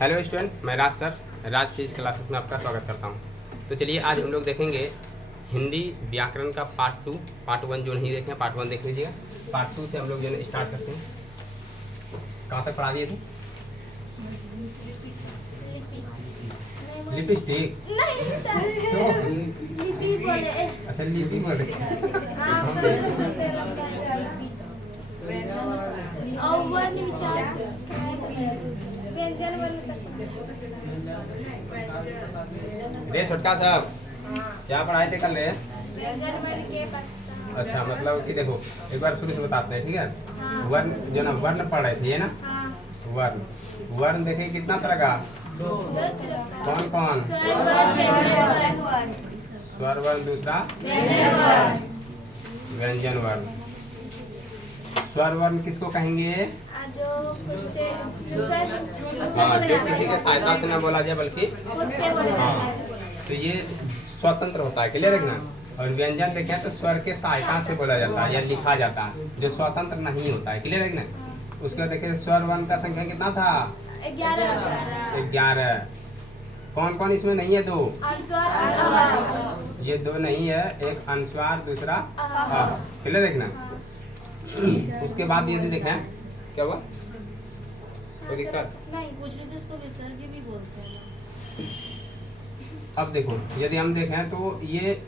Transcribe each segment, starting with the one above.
Hello student, मैं राज sir, राज physics classes में आपका स्वागत करता हूं। तो चलिए आज हम लोग देखेंगे हिंदी व्याकरण का पार्ट 2। पार्ट 1 जो नहीं देखे पार्ट 1 देख लीजिएगा। पार्ट 2 से हम लोग जो है स्टार्ट करते हैं। कहाँ तक पढ़ा दिए थे? लिपस्टिक नहीं सर, तो लिपि बोले। अच्छा लिपि बोले। और वर्ण विचार व्यंजन वर्ण रे छोटका साहब, क्या पढ़ाई थे कल रे? व्यंजन वर्ण के पत्ता। अच्छा, मतलब कि देखो एक बार शुरू से बताते हैं, ठीक है? हाँ। वर्ण जो ना वर्ण पढ़ रहे थे, ये ना हाँ, वर्ण देखे कितना तरह का? दो तरह का। कौन कौन? स्वर वर्ण, व्यंजन वर्ण। स्वर वर्ण, दूसरा व्यंजन वर्ण। व्यंजन वर्ण। स्वर वर्ण किसको कहेंगे? जो खुद से जो स्वर हाँ, जो किसी के सहायता से ना बोला जाए बल्कि खुद से बोला जाता हाँ, है। तो ये स्वतंत्र होता है, क्लियर है ना? और व्यंजन देखें तो स्वर के सहायता से बोला जाता है या लिखा जाता है, जो स्वतंत्र नहीं होता है, क्लियर है ना? उसका देखिए स्वर वर्ण का संख्या कितना था? 11। कौन कौन इसमें नहीं है? 2 अनुस्वार अ। ये 2 नहीं है, एक अनुस्वार, दूसरा अ, क्लियर है ना? उसके बाद यदि देखें क्या हुआ, कोई दिक्कत? नहीं पूछ रही थी, उसको विसर्ग भी बोलते हैं। अब देखो यदि हम देखें तो ये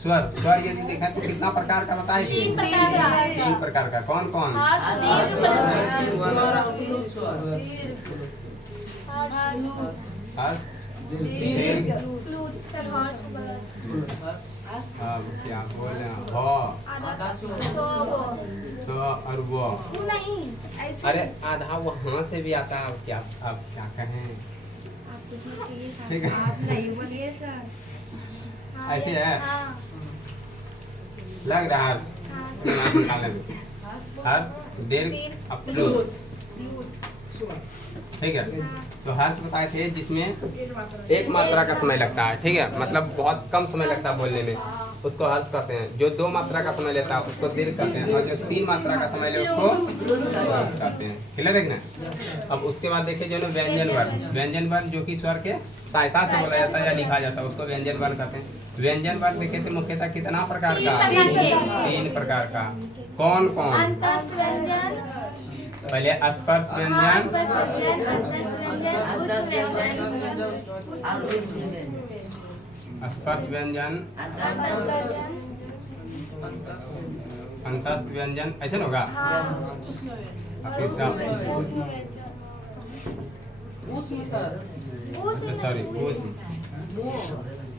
स्वर यदि देखें तो कितना प्रकार का बताए थे? 3 प्रकार का। 3 प्रकार का। कौन कौन? हर्ष, दीर्घ, हर्ष, दीर्घ, प्लुत, सरहर्ष, अब क्या बोले ह, आधा, सोगो। स और व। क्यों नहीं ऐसे? अरे आधा वो हाँ से भी आता है। अब क्या कहें? आप पूछना चाहिए था। ठीक है। आप नहीं बोलिए सर। हाँ, ऐसे है? हाँ, लग रहा है हाँ। हर्ष निकालने में। हर्ष, दीर्घ, प्लुत, ठीक है? तो हर्ष बताए थे जिसमें एक मात्रा का समय लगता है, ठीक है? मतलब बहुत कम समय लगता है बोलने में, उसको हर्ष कहते हैं। जो 2 मात्रा का समय लेता है उसको दीर्घ कहते हैं, और जो 3 मात्रा का समय ले उसको प्लुत कहते हैं, क्लियर है ना? अब उसके बाद देखिए जो ना व्यंजन वर्ण जो कि स्वर के सहायता से बोला जाता है या लिखा जाता है उसको व्यंजन वर्ण कहते हैं। व्यंजन वर्ण देखे थे मुख्यतः कितना प्रकार का? 3 प्रकार का। कौन कौन? अंतस्थ व्यंजन, पहले स्पर्श व्यंजन, स्पर्श व्यंजन, अंतस्थ व्यंजन, उष्ण व्यंजन, स्पर्श व्यंजन, अंतस्थ व्यंजन, ऐसे ना होगा? हाँ, अब तीसरा सॉरी उष्ण,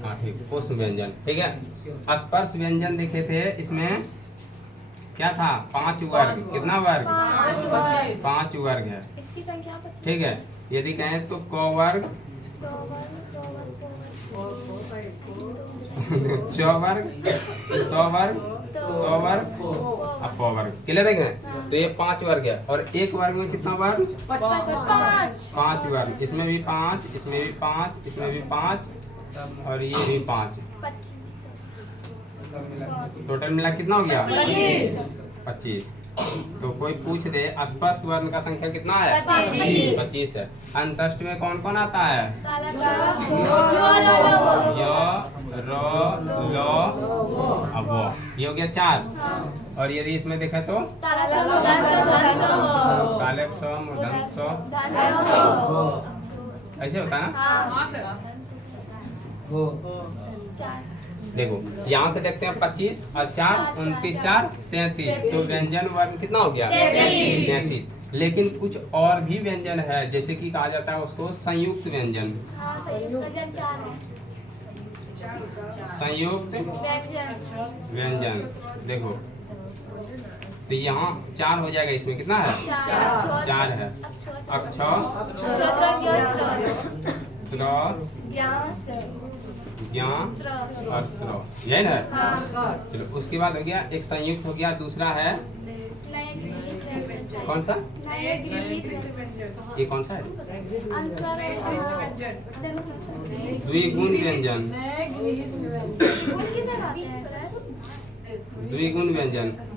हाँ ठीक, उष्ण व्यंजन, ठीक है? स्पर्श व्यंजन देखे थे, इसमें क्या था? 5 वर्ग। कितना वर्ग? 5 वर्ग है, इसकी संख्या 25। ठीक है? यदि कहें तो क वर्ग, च वर्ग, त वर्ग, त वर्ग और प वर्ग, क्लियर है क्या? तो ये 5 वर्ग है। और एक वर्ग में कितना वर्ग? 5 वर्ग। इसमें भी 5, इसमें भी 5, इसमें भी 5 और ये भी 5। टोटल मिला कितना हो गया? 25। तो कोई पूछ दे स्पर्श वर्ण का संख्या कितना है? 25 है। अंतस्थ में कौन कौन आता है? य, र, ल, अब वो। ये हो गया 4। और यदि इसमें देखें तो तालेब स, मूर्धन्य स, ऐसे होता है ना? देखो यहाँ से देखते हैं 25 और 4, 29, 4, 33। तो व्यंजन वर्ण कितना हो गया? 33। लेकिन कुछ और भी व्यंजन है, जैसे कि कहा जाता है उसको संयुक्त व्यंजन। संयुक्त व्यंजन देखो तो यहाँ 4 हो जाएगा। इसमें कितना है? 4 है। अक्ष, ज्ञान और स्र, यही ना? चलो उसके बाद हो गया एक संयुक्त हो गया, दूसरा है कौन सा? ये कौन सा है? द्विगुण व्यंजन।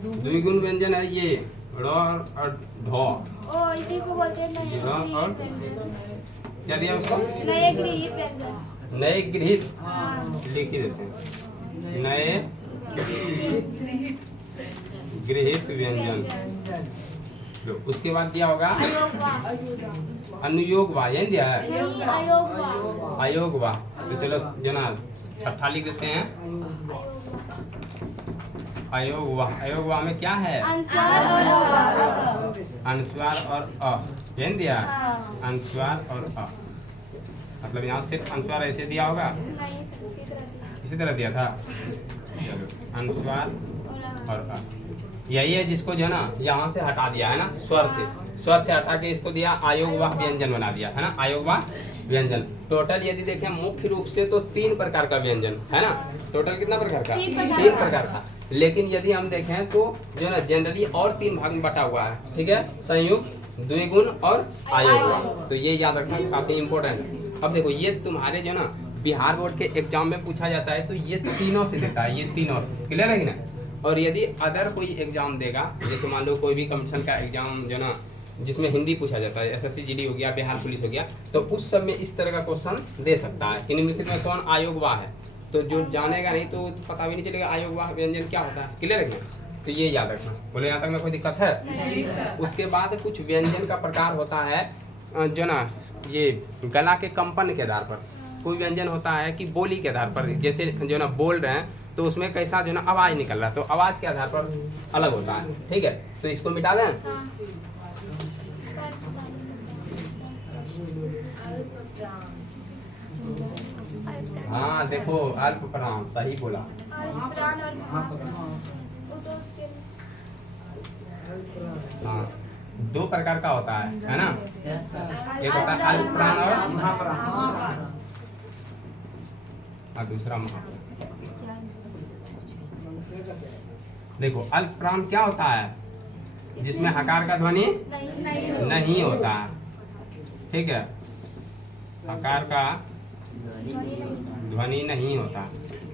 द्विगुण व्यंजन है ये, र और ढ, ओ इसी को बोलते हैं नए हाँ, और? गृहीत व्यंजन। क्या दिया उसको? नए गृहीत व्यंजन। नए गृहीत हाँ। लिख ही देते हैं, नए गृहीत व्यंजन। लो, उसके बाद दिया होगा अनुयोग वाह, यही दिया है अयोग वाह। तो चलो जो ना छठा लिख देते हैं अयोग वाह। अयोग वाह में क्या है? अनुस्वार और अ। अनुस्वार और अ, यही दिया है हाँ। अनुस्वार और अ। मतलब यहाँ सिर्फ अनुस्वार ऐसे दिया होगा, नहीं सर, इसी तरह दिया। इसी तरह दिया था। चलो अनुस्वार और और अ, यही है जिसको जो है ना यहाँ से हटा दिया है ना, स्वर से हटा के इसको दिया आयोगवाह व्यंजन बना दिया है ना, आयोगवाह व्यंजन। टोटल यदि देखें मुख्य रूप से तो 3 प्रकार का व्यंजन है ना। टोटल कितना प्रकार का? 3 प्रकार का। लेकिन यदि हम देखें तो जो है ना जनरली और 3 भाग में बटा हुआ है, ठीक है, संयुक्त, द्विगुण और आयोगवाह। तो ये याद रखना काफी इंपॉर्टेंट है। अब देखो ये तुम्हारे जो ना बिहार बोर्ड के एग्जाम में पूछा जाता है, तो ये तीनों से देता है, ये तीनों से, क्लियर है कि ना। और यदि अदर कोई एग्जाम देगा, जैसे मान लो कोई भी कमीशन का एग्जाम जो ना जिसमें हिंदी पूछा जाता है, एसएससी जीडी हो गया, बिहार पुलिस हो गया, तो उस सब में इस तरह का क्वेश्चन दे सकता है कि निम्नलिखित में कौन आयोगवाह है। तो जो जानेगा नहीं तो पता भी नहीं चलेगा आयोगवाह व्यंजन क्या होता है, क्लियर है कि नहीं। तो ये याद रखना। बोले यहाँ तक में कोई दिक्कत है? उसके बाद कुछ व्यंजन का प्रकार होता है जो ना ये गला के कंपन के आधार पर। कोई व्यंजन होता है कि बोली के आधार पर, जैसे जो ना बोल रहे हैं तो उसमें कैसा जो ना आवाज निकल रहा है, तो आवाज के आधार पर अलग होता है, ठीक है। तो इसको मिटा दें। हाँ देखो अल्प प्राण सही बोला। हाँ 2 प्रकार का होता है ना। एक होता है अल्प प्राण और दूसरा महाप्राण। देखो अल्प प्राण क्या होता है? जिसमें हकार का ध्वनि नहीं होता है, ठीक है, हकार का ध्वनि नहीं होता।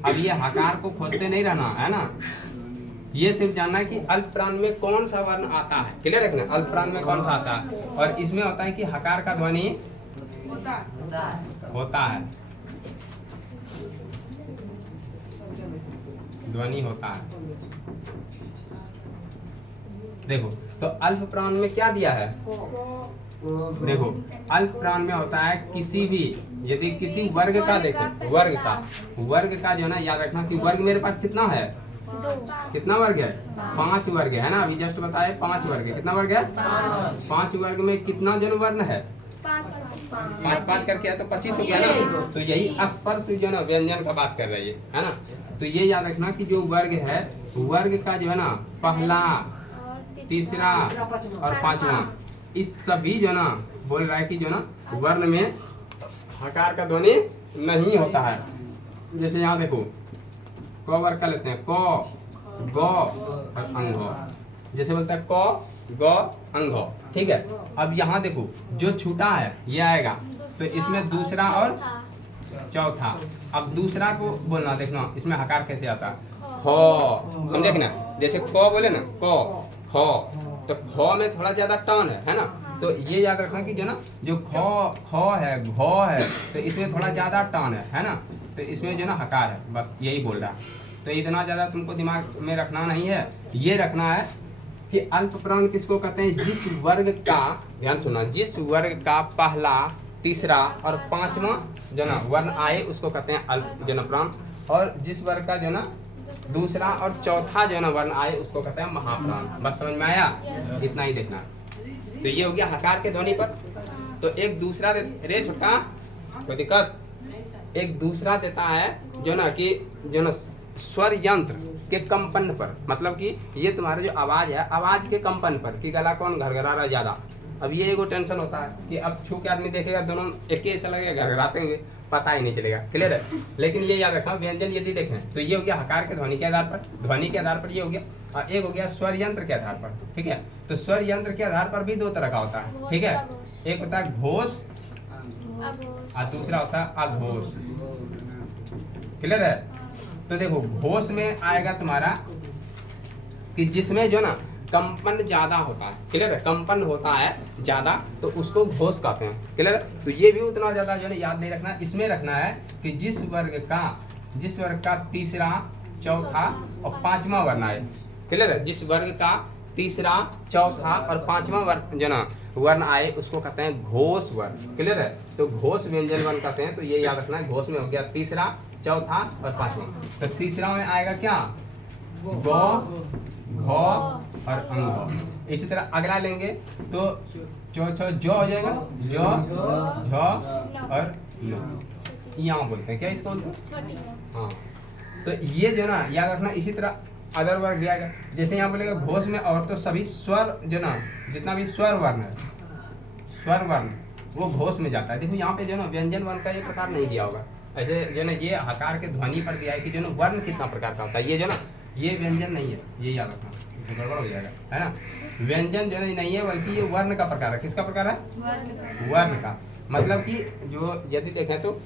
अब ये हकार को खोजते नहीं रहना है ना, ये सिर्फ जानना है कि अल्प प्राण में कौन सा वर्ण आता है, क्लियर रखना, अल्प प्राण में कौन सा आता है। और इसमें होता है कि हकार का ध्वनि होता है, ध्वनि होता है। देखो तो अल्प प्राण में क्या दिया है? देखो अल्प प्राण में होता है किसी भी, यदि किसी वर्ग का, देखो वर्ग का जो है ना याद रखना कि वर्ग मेरे पास कितना है? 2। कितना वर्ग है? 5 वर्ग है ना। अभी जस्ट बताए 5 वर्ग है। कितना वर्ग है? 5 वर्ग में कितना जन वर्ण है? 5 करके है तो 25 हो गया ना। तो यही स्पर्श जो ना व्यंजन का बात कर रही है ना। तो ये याद रखना कि जो वर्ग है, वर्ग का जो है ना पहला, तीसरा और 5वां, इस सभी जो ना बोल रहा है कि जो ना वर्ण में हकार का ध्वनि नहीं होता है। जैसे यहाँ देखो क वर्ग का लेते हैं, क, ग और अंग। जैसे बोलता है क, ग, अंग, ठीक है। अब यहाँ देखो जो छूटा है ये आएगा, तो इसमें दूसरा और चौथा। अब दूसरा को बोलना, देखना इसमें हकार कैसे आता है, ख, समझे कि ना। जैसे क बोले ना, क, ख, तो ख में थोड़ा ज्यादा टर्न है ना। तो ये याद रखना कि जो ना जो ख है, घ है, तो इसमें थोड़ा ज्यादा टर्न है ना। तो इसमें जो ना हकार है, बस यही बोल रहा है। तो इतना ज्यादा तुमको दिमाग में रखना नहीं है। ये रखना है कि अल्प प्राण किसको कहते हैं? जिस वर्ग का, ध्यान सुना, जिस वर्ग का पहला, तीसरा और 5वां जो ना वर्ण आए उसको कहते हैं अल्प जो ना प्राण। और जिस वर्ग का जो ना दूसरा और चौथा जो ना वर्ण आए उसको कहते हैं महाप्राण। बस समझ में आया? इतना ही देखना। तो ये हो गया हकार के ध्वनि पर। तो एक दूसरा रे छोटा, कोई दिक्कत? एक दूसरा देता है जो ना कि जो ना स्वर यंत्र के कंपन पर, मतलब कि ये तुम्हारा जो आवाज है, आवाज के कंपन पर कि गला कौन घरघरा रहा ज्यादा। अब ये एगो टेंशन होता है कि अब छू के आदमी देखेगा दोनों एक ही ऐसा लगेगा, घरघराते होंगे, पता ही नहीं चलेगा, क्लियर है। लेकिन ये याद रखना व्यंजन यदि देखें तो ये हो गया हकार के ध्वनि के आधार पर, ध्वनि के आधार पर ये हो गया। और एक हो गया स्वर यंत्र के आधार पर, ठीक है। तो स्वर यंत्र के आधार पर भी 2 तरह का होता है, ठीक है। एक होता है घोष और दूसरा होता है अघोष, क्लियर है। तो देखो घोष में आएगा तुम्हारा कि जिसमें जो ना कंपन ज्यादा होता है, क्लियर है, कंपन होता है ज्यादा तो उसको घोष कहते हैं, क्लियर है। तो ये भी उतना ज्यादा जो है याद नहीं रखना, इसमें रखना है कि जिस वर्ग का तीसरा, चौथा और पांचवा वर्ण आए, क्लियर है, जिस वर्ग का तीसरा, चौथा और पांचवा वर्ण जो ना वर्ण आए उसको कहते हैं घोष वर्ण, क्लियर है। तो घोष व्यंजन वर्ण कहते हैं, तो ये याद रखना है। घोष में हो गया तीसरा, चौथा और पांचवा। तो तीसरा में आएगा क्या, ग, घ और अंग। इसी तरह अगला लेंगे तो जो हो जाएगा, जो, झ और न, यहाँ बोलते हैं, क्या इसको बोलते हैं, छोटी हाँ। तो ये जो ना याद रखना। इसी तरह अदर वर्ग दिया गया, जैसे यहाँ बोलेगा घोष में और तो सभी स्वर जो ना, जितना भी स्वर वर्ण है, स्वर वर्ण वो घोष में जाता है। देखो यहाँ पे जो ना व्यंजन वर्ण का ये प्रकार नहीं दिया होगा, ऐसे जो ना ये हकार के ध्वनि पर दिया है कि जो ना वर्ण कितना प्रकार का होता है। ये जो ना ये व्यंजन नहीं है, ये याद रखना, तो गड़बड़ हो जाएगा, है ना। व्यंजन जो नहीं है बल्कि ये वर्ण का प्रकार है। किसका प्रकार है, वर्ण का। मतलब कि जो यदि देखें तो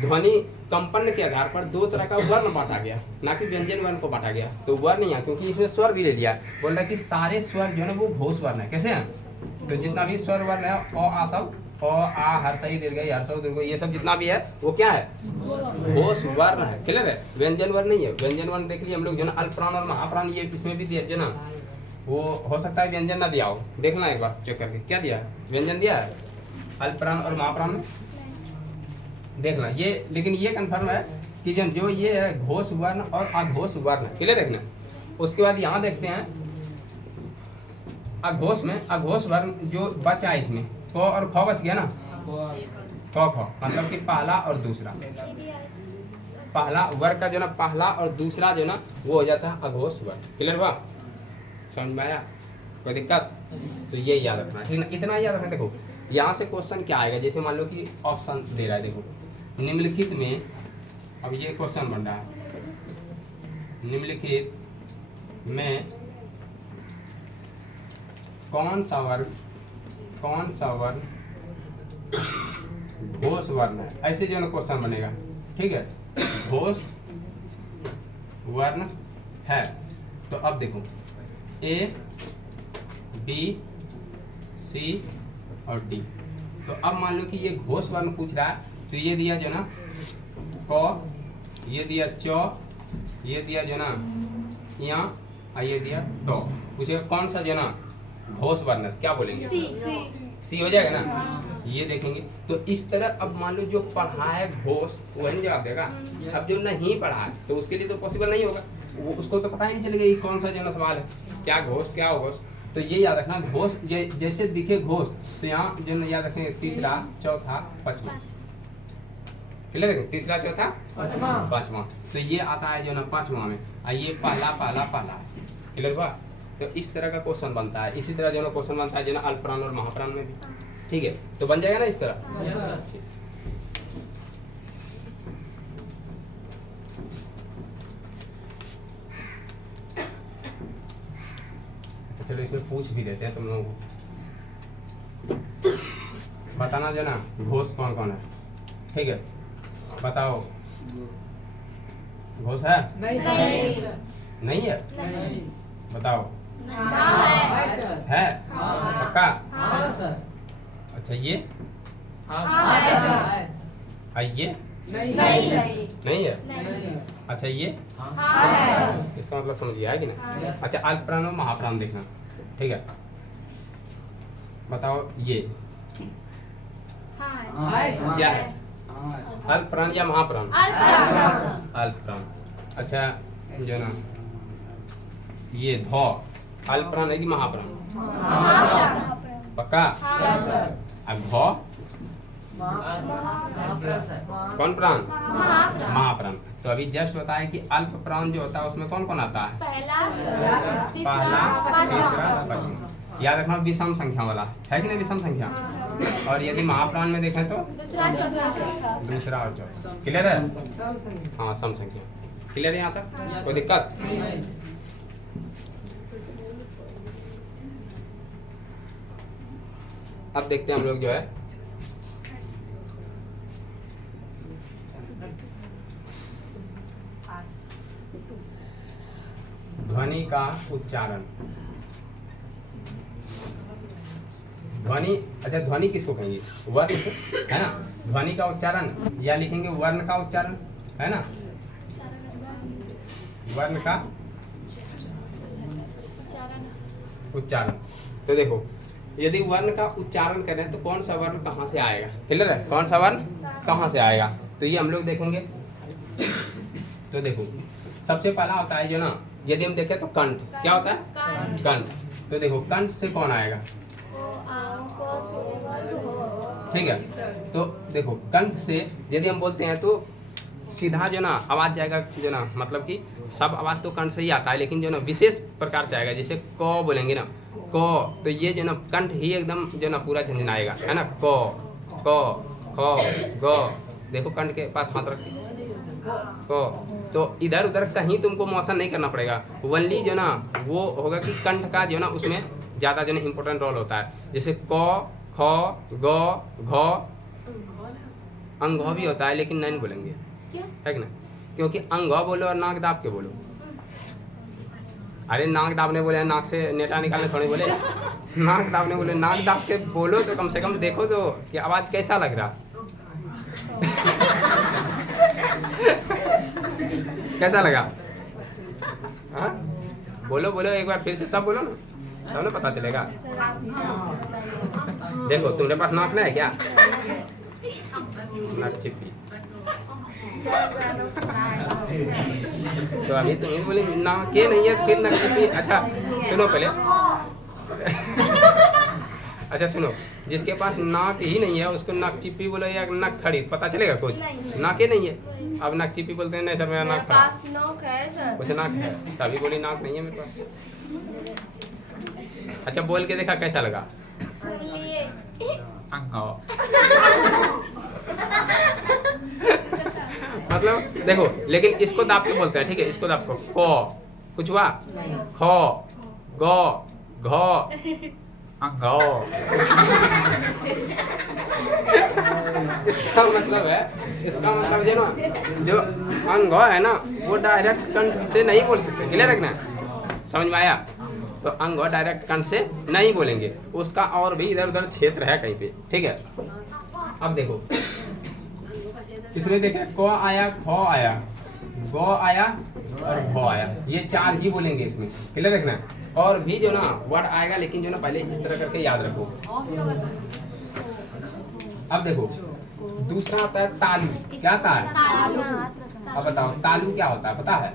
ध्वनि कंपन के आधार पर दो तरह का वर्ण बांटा गया, ना कि व्यंजन वर्ण को बांटा गया। तो वर्ण यहाँ, क्योंकि इसमें स्वर भी ले लिया, बोल रहा है कि सारे स्वर जो है ना वो घोष वर्ण है। कैसे हैं, तो जितना भी स्वर वर्ण है, अ आ सब, अ आ हर्षई दीर्घई हर्षौ दीर्घई, ये सब जितना भी है वो क्या है, घोष वर्ण है, क्लियर है। व्यंजन वर्ण नहीं है। व्यंजन वर्ण देख लिए हम लोग जो ना अल्पप्राण और महाप्राण, ये इसमें भी दिया जो ना, वो हो सकता है व्यंजन ना दिया हो, देखना एक बार चेक करके, क्या दिया है, व्यंजन दिया है अल्पप्राण और महाप्राण में, देखना ये। लेकिन ये कंफर्म है कि जो ये है घोष वर्ण और अघोष वर्ण, क्लियर देखना। उसके बाद यहाँ देखते हैं अघोष में, अघोष वर्ण जो बचा है इसमें, क और ख बच गया ना, क ख, मतलब कि पहला और दूसरा, पहला वर्ग का जो ना पहला और दूसरा जो ना वो हो जाता है अघोष वर्ण, क्लियर हुआ, समझ में आया, कोई दिक्कत। तो ये याद रखना, ठीक ना, इतना याद रखना। देखो यहाँ से क्वेश्चन क्या आएगा, जैसे मान लो कि ऑप्शन दे रहा है, देखो निम्नलिखित में, अब ये क्वेश्चन बन रहा है, निम्नलिखित में कौन सा वर्ण घोष वर्ण है, ऐसे जो ना क्वेश्चन बनेगा, ठीक है, घोष वर्ण है। तो अब देखो ए, बी, सी और डी। तो अब मान लो कि ये घोष वर्ण पूछ रहा है, तो ये दिया जो ना क, ये दिया च, ये दिया जो ना यहाँ, और ये दिया ट। पूछेगा कौन सा जो ना घोष वर्ण है, क्या बोलेंगे, सी हो जाएगा ना, ये देखेंगे। तो इस तरह अब मान लो जो पढ़ा है घोष वही जवाब देगा। अब जो नहीं पढ़ा है तो उसके लिए तो पॉसिबल नहीं होगा, वो उसको तो पता ही नहीं चलेगा ये कौन सा जो ना सवाल है, क्या घोष क्या अघोष। तो ये याद रखना, घोष जैसे दिखे घोष, तो यहाँ जो याद रखेंगे तीसरा, चौथा, पांचवा, क्लियर है, तीसरा, चौथा, पांचवा। तो ये आता है जो ना पांचवा में, और ये पहला पहला पहला है, क्लियर हुआ। तो इस तरह का क्वेश्चन बनता है। इसी तरह जो ना क्वेश्चन बनता है जो ना अल्पप्राण और महाप्राण में भी, ठीक है। तो बन जाएगा ना इस तरह। तो चलो इसमें पूछ भी देते हैं तुम लोगों को, बताना जो ना घोष कौन कौन है, ठीक है, बताओ घोष है, नहीं है, बताओ है, पक्का, अच्छा ये ये नहीं है, अच्छा ये इसका मतलब समझ गया है कि नहीं। अच्छा अल्पप्राण और महाप्राण देखना, ठीक है, बताओ ये क्या है, अल्पप्राण या महाप्राण, अल्पप्राण। अच्छा जो ना ये ध अल्पप्राण है कि महाप्राण, पक्का। अब घ कौन प्राण, महाप्राण। तो अभी जस्ट बताया कि अल्प प्राण जो होता है उसमें कौन कौन आता है, पहला, तीसरा, पांचवा। याद रखना विषम संख्या वाला है कि नहीं, विषम संख्या। और यदि महाप्राण में देखें तो दूसरा, और चौथा, क्लियर है, हाँ सम संख्या, क्लियर है यहाँ तक, कोई दिक्कत। अब देखते हैं हम लोग जो है ध्वनि का उच्चारण, ध्वनि, अच्छा ध्वनि किसको कहेंगे? वर्ण को, है ना। ध्वनि का उच्चारण या लिखेंगे वर्ण का उच्चारण, है ना। वर्ण का उच्चारण। तो देखो यदि वर्ण का उच्चारण करें तो कौन सा वर्ण कहाँ से आएगा? क्लियर है? कौन सा वर्ण कहाँ से आएगा? तो ये हम लोग देखेंगे। तो देखो सबसे पहला होता है जो ना, यदि हम देखें तो कंठ, क्या होता है? कंठ। तो देखो कंठ से कौन आएगा? ठीक है। तो देखो कंठ से यदि हम बोलते हैं तो सीधा जो ना आवाज जाएगा जो ना, मतलब कि सब आवाज तो कंठ से ही आता है, लेकिन जो ना विशेष प्रकार से आएगा। जैसे क बोलेंगे ना, क, तो ये जो ना कंठ ही एकदम जो ना पूरा झंझनाएगा, है ना। क, ख, ग। देखो कंठ के पास हाथ रख के क। तो इधर उधर कहीं तुमको मोशन नहीं करना पड़ेगा। वनली जो ना वो होगा कि कंठ का जो ना उसमें ज़्यादा जो ना इम्पोर्टेंट रोल होता है। जैसे क, ख, ग, घ, अंग भी होता है, लेकिन नहीं बोलेंगे, है कि ना। क्योंकि अंग बोलो और नाक दाब के बोलो। अरे नाक दाबने बोले, नाक से नेटा निकालने थोड़ी बोले। नाक दाबने बोले, नाक दाब के बोलो तो कम से कम देखो तो कि आवाज कैसा लग रहा। कैसा लगा? हाँ बोलो बोलो एक बार फिर से, सब बोलो ना, तब ना पता चलेगा। देखो तुम्हारे पास नाक नहीं है क्या? नाक चिप्पी। तो अभी तुम बोले नाक के नहीं है, फिर नाक चिप्पी। अच्छा सुनो पहले। अच्छा सुनो, जिसके पास नाक ही नहीं है उसको नाक चिप्पी बोलो या नाक खड़ी, पता चलेगा कुछ? नाक ही नहीं है, अब नाक चिप्पी बोलते हैं। नहीं सर मेरा नाक खड़ा है, कुछ नाक है, तभी बोली नाक नहीं है मेरे पास। अच्छा बोल के देखा कैसा लगा? मतलब देखो, लेकिन इसको दाब के बोलते हैं, ठीक है। इसको दाब को क, कुछ हुआ, ख, ग, घ, इसका मतलब है, इसका मतलब जो ना जो अंग है ना वो डायरेक्ट कंठ से नहीं बोल सकते। क्लियर रखना, समझ में आया? तो अंग डायरेक्ट कंठ से नहीं बोलेंगे, उसका और भी इधर उधर क्षेत्र है कहीं पे, ठीक है। अब देखो किसने देखे, क आया, ख आया, ग आया और भ आया, ये चार ही बोलेंगे इसमें। क्लियर रखना। और भी जो ना वर्ड आएगा, लेकिन जो ना पहले इस तरह करके याद रखो। अब देखो दूसरा आता है तालु। क्या आता है? अब बताओ तालु क्या होता है, पता है?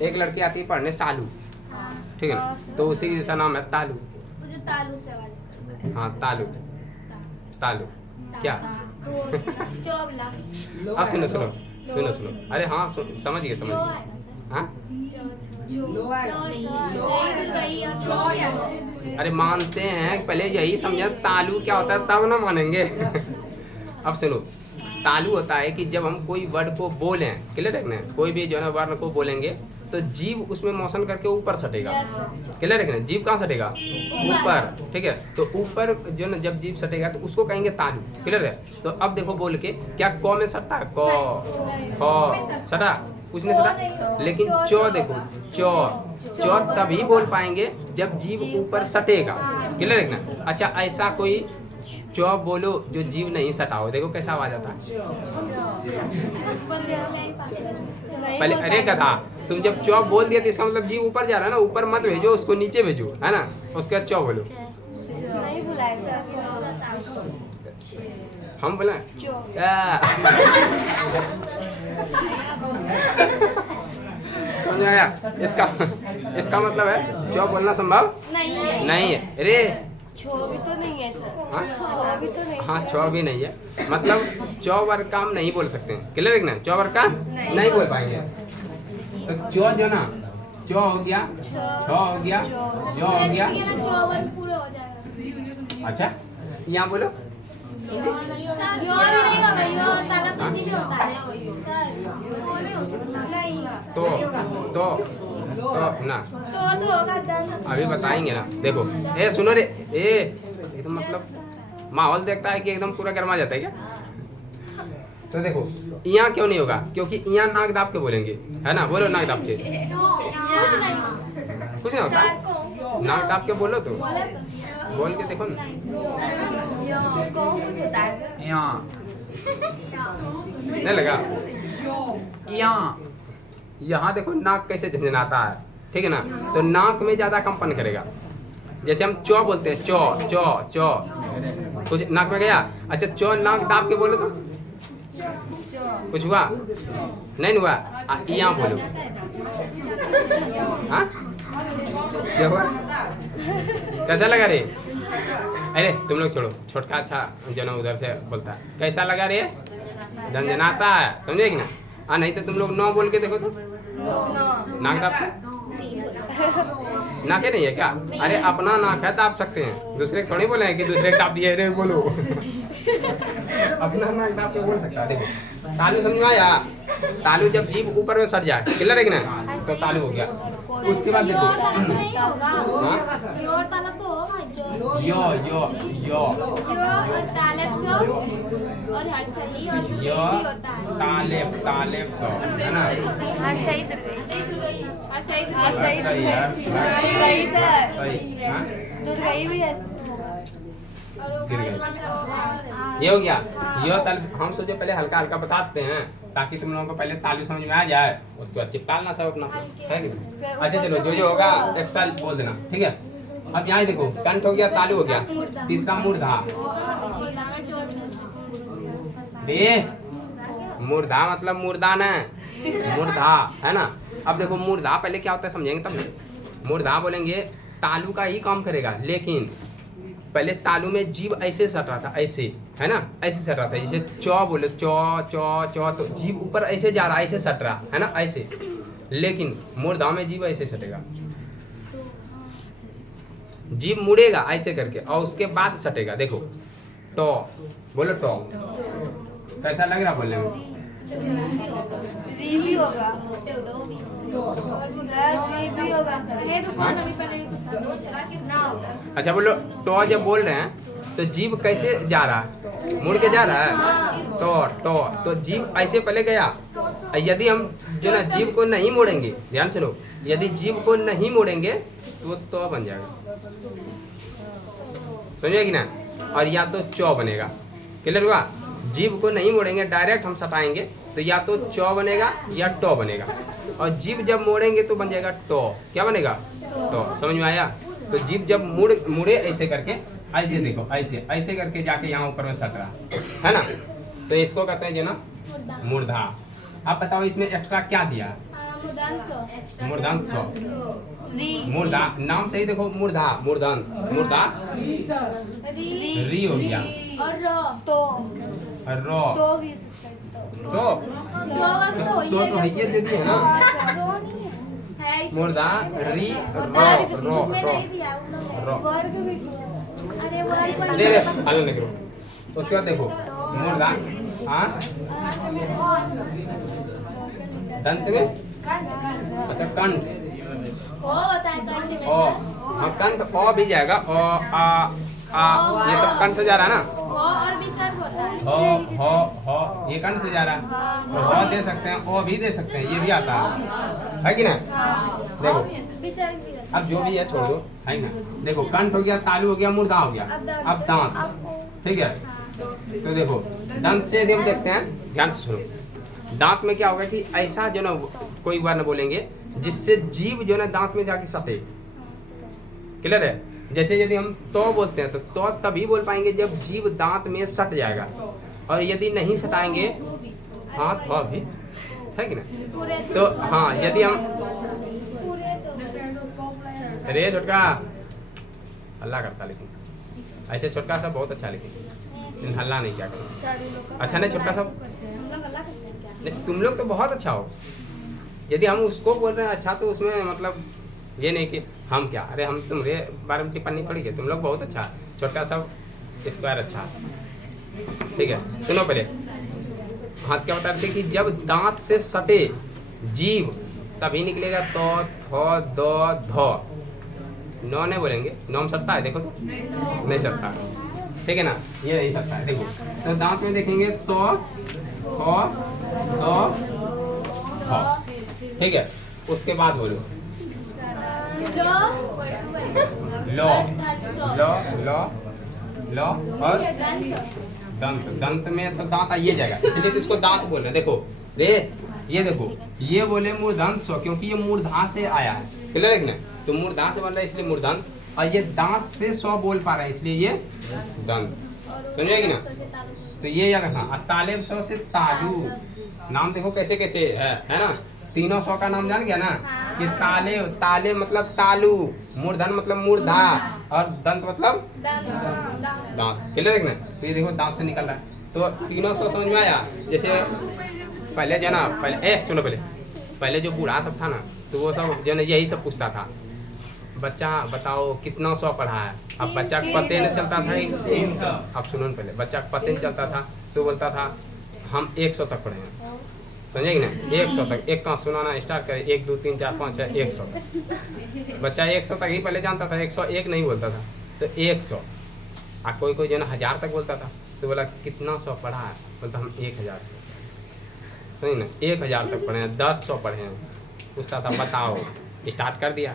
एक लड़की आती है पढ़ने सालू, ठीक है ना, तो उसी जैसा नाम है तालु। तालू से वाले। हाँ तालु, तालु क्या? अब सुनो सुनो सुनो सुनो, अरे हाँ समझ गए, समझ गए। हाँ अरे मानते हैं, पहले यही समझा तालु क्या होता है तब ना मानेंगे। अब सुनो, तालु होता है कि जब हम कोई वर्ड को बोलें, क्लियर रखना है, कोई भी जो है वर्ण को बोलेंगे तो जीव उसमें मोशन करके ऊपर सटेगा। क्लियर रखना, जीव कहाँ सटेगा? ऊपर, ठीक है। तो ऊपर जो ना जब जीव सटेगा तो उसको कहेंगे तालु। क्लियर है? तो अब देखो बोल के, क्या क में सटता है? क, ख सटा, कुछ नहीं सटा। लेकिन चौ देखो, चौ तभी बोल पाएंगे जब जीव ऊपर सटेगा। क्लियर रखना। अच्छा ऐसा कोई चौ बोलो जो जीव नहीं सटाओ, देखो कैसा आवाज आता है। पहले अरे कथा, तुम जब चौ बोल दिया तो इसका मतलब जीव ऊपर जा रहा है ना, ऊपर मत भेजो उसको, नीचे भेजो, है ना। उसके बाद चौ बोलो। नहीं बुलाया हम बोला समझ आया? इसका मतलब है चौ बोलना संभव नहीं है। अरे छो भी तो नहीं है सर। हाँ? छो भी तो नहीं। हाँ छो भी नहीं है, मतलब चौ वर्ग का हम नहीं बोल सकते हैं। क्लियर है ना? चौ वर्ग का नहीं बोल पाएंगे। तो चौ जो ना, चौ हो गया, छ हो गया, जो हो गया। पूरा हो जाएगा। अच्छा यहाँ बोलो, तो ना अभी बताएंगे ना। देखो ए सुनो रे, ये तो मतलब माहौल देखता है कि एकदम पूरा गर्मा जाता है क्या? तो देखो यहाँ क्यों नहीं होगा? क्योंकि यहाँ नाक दाब के बोलेंगे, है ना। बोलो नाक दाब के, कुछ नहीं होता, नाक दाब के बोलो तो बोल के देखो ना। कौन कुछ होता है? यहाँ नहीं लगा? यहाँ यहाँ देखो नाक कैसे झंझनाता है, ठीक है ना? तो नाक में ज्यादा कंपन करेगा। जैसे हम चौ बोलते हैं, चौ चौ चौ, कुछ नाक में गया। अच्छा चौ नाक दाब के बोलो तो कुछ हुआ? नहीं हुआ। यहाँ बोलो। हाँ क्या हुआ? कैसा लगा रे? अरे तुम लोग छोड़ो, छोटका अच्छा जो ना उधर से बोलता है, कैसा लगा रे? झंझनाता है, समझे कि ना? हाँ नहीं तो तुम लोग नौ बोल के देखो तो। नाक दाब के नाके नहीं है क्या? अरे अपना नाक है, दाब सकते हैं, दूसरे थोड़ी बोले हैं कि दूसरे दाब दिए रे बोलो। अपना नाक दाब के बोल सकता है। देखो तालू समझ में आया? तालू जब जीभ ऊपर में सट जाए, क्लियर है कि ना, तो तालू हो गया। उसके बाद देखो और तालब से होगा यो यो यो और तालब से और हर सही और दुर्गई यो भी होता है। तालेब तालेब सो है ना? हर सही दुर्गई हर सही हाँ, सही सही है। दुर्गई से सही, हाँ? दुर्गई भी है। और वो गिर गई। हाँ। ये हो गया। यो ताल हम सोचे पहले हल्का हल्का बताते हैं ताकि तुम लोगों को पहले तालू समझ में आ जाए, उसके बाद चिपकालना सब अपना, है कि नहीं? अच्छा चलो जो होगा एक्स्ट्रा बोल देना, ठीक है? अब यहाँ देखो कंठ हो गया, तालू हो गया, तीसरा मूर्धा। बे मूर्धा मतलब मुर्दा न, मूर्धा है ना? अब देखो मूर्धा पहले क्या होता है समझेंगे तब। मूर्धा बोलेंगे तालू का ही काम करेगा, लेकिन पहले तालू में जीभ ऐसे सट रहा था, ऐसे है ना, ऐसे सट रहा था। जैसे चौ बोले चौ चौ चौ, तो जीभ ऊपर ऐसे जा रहा है, ऐसे सट रहा है ना, ऐसे। लेकिन मूर्धा में जीभ ऐसे सटेगा, जीभ मुड़ेगा ऐसे करके और उसके बाद सटेगा। देखो टो बोलो, टो कैसा लग रहा बोलने में? री भी होगा, री भी होगा सर। अच्छा बोलो टो जब बोल रहे हैं तो जीभ कैसे जा रहा है? मुड़ के जा रहा है। तो जीभ ऐसे पहले गया। यदि हम जो ना जीभ को नहीं मोड़ेंगे, ध्यान सुनो, यदि जीभ को नहीं मोड़ेंगे तो बन जाएगा, समझे कि ना? और या तो चौ बनेगा, क्लियर हुआ? जीभ को नहीं मोड़ेंगे, डायरेक्ट हम सटाएंगे तो या तो चौ बनेगा या टो बनेगा। और जीभ जब मोड़ेंगे तो बन जाएगा टो। क्या बनेगा? टो। समझ में आया? तो जीभ जब मुड़े ऐसे करके, ऐसे देखो, ऐसे ऐसे करके जाके यहाँ ऊपर में सट रहा है ना, तो इसको कहते हैं जो ना मूर्धा। अब बताओ इसमें एक्स्ट्रा क्या दिया? मूर्धांश। मूर्धा नाम से ही देखो, मूर्धा मूर्धन मूर्धा री हो गया और रो रो तो भी सकता तो है दे दिए ना, मूर्धा री रो रो रो वर्ग भी अरे वर्ग ले अलग नहीं करो। उसके बाद देखो मूर्धा, हाँ दंत में, अच्छा कंठ होता है कंठ में ओ, हाँ कंठ ओ भी जाएगा, ओ आ ये सब कंठ से जा रहा है ना। हो और भी सर्व होता है। हो ये कंठ से जा रहा है, तो हो दे सकते हैं, ओ भी दे सकते हैं, ये भी आता है कि ना? देखो विसर्ग भी होता अब जो भी है छोड़ दो, है ना? देखो कंठ हो गया, तालू हो गया, मूर्धा हो गया, अब दांत, ठीक है? तो देखो दांत से यदि हम देखते हैं, ध्यान से सुनो, दांत में क्या होगा कि ऐसा जो ना कोई वर्ण बोलेंगे जिससे जीभ जो ना दांत में जाके सटे, क्लियर है? जैसे यदि हम तो बोलते हैं तो तभी बोल पाएंगे जब जीभ दांत में सट जाएगा, और यदि नहीं सटाएंगे, हाँ तो भी, है कि ना? तो हाँ यदि हम, अरे छोटका हल्ला करता, लेकिन ऐसे छोटका सब बहुत अच्छा, लेकिन हल्ला नहीं क्या करो। अच्छा नहीं छोटका सब नहीं, तुम लोग तो बहुत अच्छा हो। यदि हम उसको बोल रहे हैं अच्छा, तो उसमें मतलब ये नहीं कि हम क्या, अरे हम तुम्हारे बारे में टिप्पणी थोड़ी है, तुम लोग बहुत अच्छा, छोटका सब स्क्वायर अच्छा, ठीक है? सुनो पहले हाथ क्या बता रहे थे कि जब दांत से सटे जीभ तभी निकलेगा तो, थो, दो, धो। नौ नहीं बोलेंगे, नौ में सटता है, देखो तो नहीं सटता, ठीक है ना? ये नहीं सटता है, देखो तो दांत में देखेंगे तो, थो, दो, धो, ठीक है? उसके बाद बोलो लो लो लो लो और दंत। दंत में तो दांत आइए जाएगा, इसलिए तो इसको दांत बोल रहे हैं। देखो रे, ये देखो, ये बोले मूर्धन्य स्व क्योंकि ये मूर्धा से आया है, क्लियर है कि नहीं? तो मूर्धा से बन रहा है इसलिए मूर्धन्य, और ये दांत से स्व बोल पा रहा है इसलिए ये दंत। समझे कि ना? तो ये याद रखना। और तालेब स्व से तालु, नाम देखो कैसे कैसे है ना? तीनों स्व का नाम जान गया ना कि ताले, ताले मतलब तालु, मूर्धन मतलब मूर्धा, और दंत मतलब दांत, क्लियर है कि नहीं? तो ये देखो दांत से निकल रहा है। तो तीनों स्व समझ में आया? जैसे पहले जो ना, पहले सुनो, पहले जो बूढ़ा सब था ना, तो वो सब जो ना यही सब पूछता था, बच्चा बताओ कितना सौ पढ़ा है। अब बच्चा को पते नहीं चलता था 300। अब सुनो न पहले, बच्चा को पते नहीं चलता था तो बोलता था हम 100 तक पढ़े हैं, समझे कि नहीं? 100 तक, एक का सुनाना स्टार्ट करे, 1 2 3 4 5 6 100 तक। बच्चा 100 तक ही पहले जानता था, 101 नहीं बोलता था। तो 100, और कोई कोई जो ना 1000 तक बोलता था, तो बोला कितना सौ पढ़ा है, बोलता हम 1000 से, समझे ना? 1000 तक पढ़े हैं, 10 सौ पढ़े हैं, पूछता था बताओ, स्टार्ट कर दिया।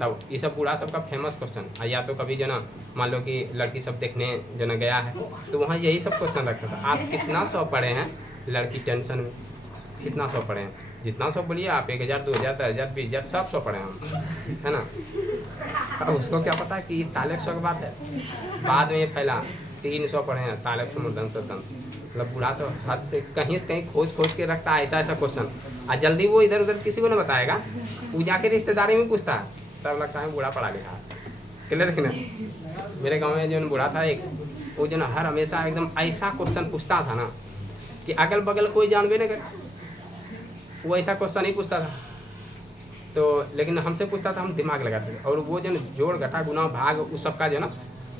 तब ये सब पूरा सबका फेमस क्वेश्चन। या तो कभी जो ना मान लो कि लड़की सब देखने जो ना गया है, तो वहाँ यही सब क्वेश्चन रखता था, आप कितना सौ पढ़े हैं? लड़की टेंशन में, कितना सौ पढ़े हैं? जितना सौ बोलिए आप, 1000 2000 10,000 20,000 सब सौ पढ़े हैं हम, है ना? अब उसको क्या पता कि तालेब सौ की बात है। बाद में ये फैला 300 पढ़े हैं, तालेब से मूर्धन्य स्व दंत। मतलब बूढ़ा तो हद से कहीं खोज खोज के रखता है ऐसा क्वेश्चन, और जल्दी वो इधर उधर किसी को नहीं बताएगा, वो जाके रिश्तेदारी में पूछता है, तब लगता है बूढ़ा पढ़ा लिखा है, क्लियर है ना? मेरे गांव में जो बूढ़ा था एक, वो जो ना हर हमेशा एकदम ऐसा क्वेश्चन पूछता था ना कि अगल बगल कोई जानबे नहीं करे, वो ऐसा क्वेश्चन ही पूछता था। तो लेकिन हमसे पूछता था, हम दिमाग लगाते थे, और वो जो जोड़ घटा गुना भाग उस सबका जो ना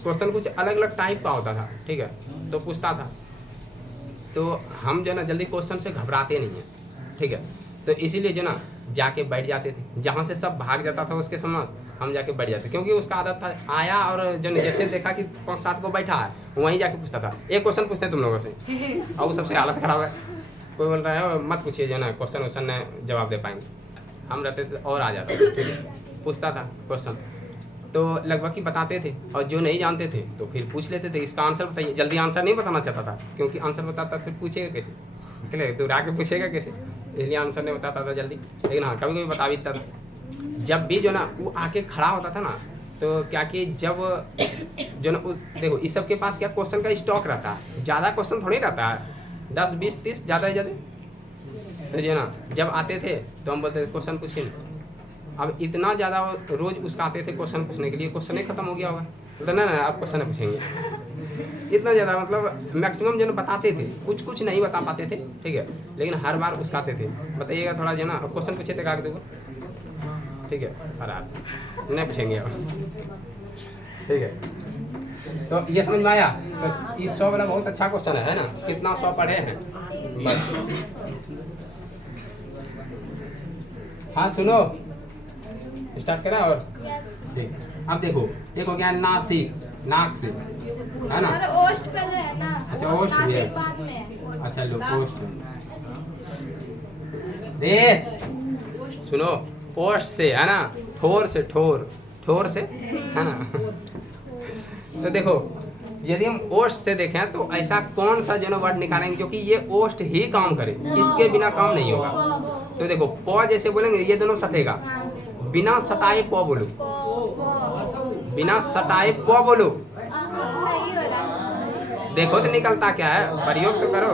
क्वेश्चन कुछ अलग अलग टाइप का होता था, ठीक है? तो पूछता था, तो हम जो ना जल्दी क्वेश्चन से घबराते नहीं हैं, ठीक है? तो इसीलिए जो ना जाके बैठ जाते थे, जहाँ से सब भाग जाता था उसके समझ हम जाके बैठ जाते, क्योंकि उसका आदत था, आया और जो जैसे देखा कि 5-7 को बैठा है, वहीं जाके पूछता था। एक क्वेश्चन पूछते हैं तुम लोगों से, और वो सबसे हालत खराब है, कोई बोल रहा है मत पूछिए जो ना क्वेश्चन वोश्चन नहीं जवाब दे पाएंगे, हम रहते थे और आ जाते थे, ठीक है? पूछता था क्वेश्चन, तो लगभग ही बताते थे, और जो नहीं जानते थे तो फिर पूछ लेते थे, इसका आंसर बताइए। जल्दी आंसर नहीं बताना चाहता था, क्योंकि आंसर बताता फिर पूछेगा कैसे, क्लियर? दूर आके पूछेगा कैसे, इसलिए आंसर नहीं बताता था जल्दी। लेकिन हाँ कभी कभी बता भी देता था। जब भी जो ना वो आके खड़ा होता था ना, तो क्या कि जब जो ना देखो इस सब के पास क्या क्वेश्चन का स्टॉक रहता है, ज़्यादा क्वेश्चन थोड़ी रहता है, 10 20 30 ज़्यादा है ज़्यादा। तो जो ना जब आते थे तो हम बोलते थे क्वेश्चन पूछिए। अब इतना ज़्यादा रोज़ उसका आते थे क्वेश्चन पूछने के लिए, क्वेश्चन नहीं खत्म हो गया होगा, तो ना आप क्वेश्चन पूछेंगे। इतना ज़्यादा मतलब मैक्सिमम जो ना बताते थे, कुछ कुछ नहीं बता पाते थे, ठीक है? लेकिन हर बार उसका आते थे, बताइएगा थोड़ा जो ना क्वेश्चन पूछे थे कागज को, ठीक है? और आप नहीं पूछेंगे अब, ठीक है? तो ये समझ में आया? तो इस 100 वाला बहुत अच्छा क्वेश्चन है ना? कितना 100 पढ़े हैं? हाँ सुनो, स्टार्ट करें और ठीक। अब देखो एक हो गया नासिक, नाक से, है ना? ओष्ठ पहले है ना? अच्छा ओष्ठ भी है, बाद में है। अच्छा लो ओष्ठ दे, सुनो ओष्ठ से है ना, ठोर से, ठोर ठोर से है ना? तो देखो यदि हम ओष्ठ से देखें तो ऐसा कौन सा जो वर्ड निकालेंगे क्योंकि ये ओष्ठ ही काम करे, इसके बिना काम नहीं होगा। तो देखो प जैसे बोलेंगे ये दोनों सटेगा, बिना सटाए प बोलो, बिना सटाए प बोलो, देखो तो निकलता क्या है, प्रयोग तो करो,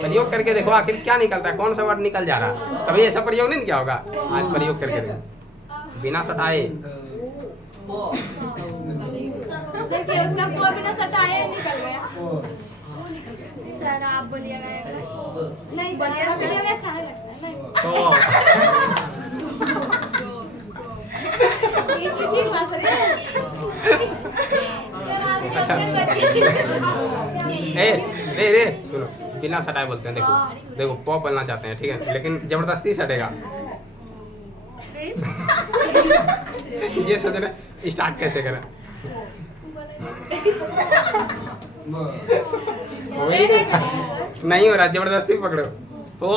प्रयोग करके देखो आखिर क्या निकलता है, कौन सा वर्ड निकल जा रहा है। कभी ऐसा प्रयोग नहीं किया होगा, आज प्रयोग करके देखो। बिना सटाए, देखिए उसका को बिना सटाए निकल गया। चलो आप बोलिएगा। नहीं बोलिएगा, बोलिएगा अच्छा नहीं लगता है। तो ये चुकी भाषा है। सर आप ए रे सुनो, बिना सटाए बोलते हैं। देखो देखो पॉप बोलना चाहते हैं, ठीक है, लेकिन जबरदस्ती सटेगा। ये सोच रहे स्टार्ट कैसे करें, नहीं हो रहा, जबरदस्ती पकड़ो। ओ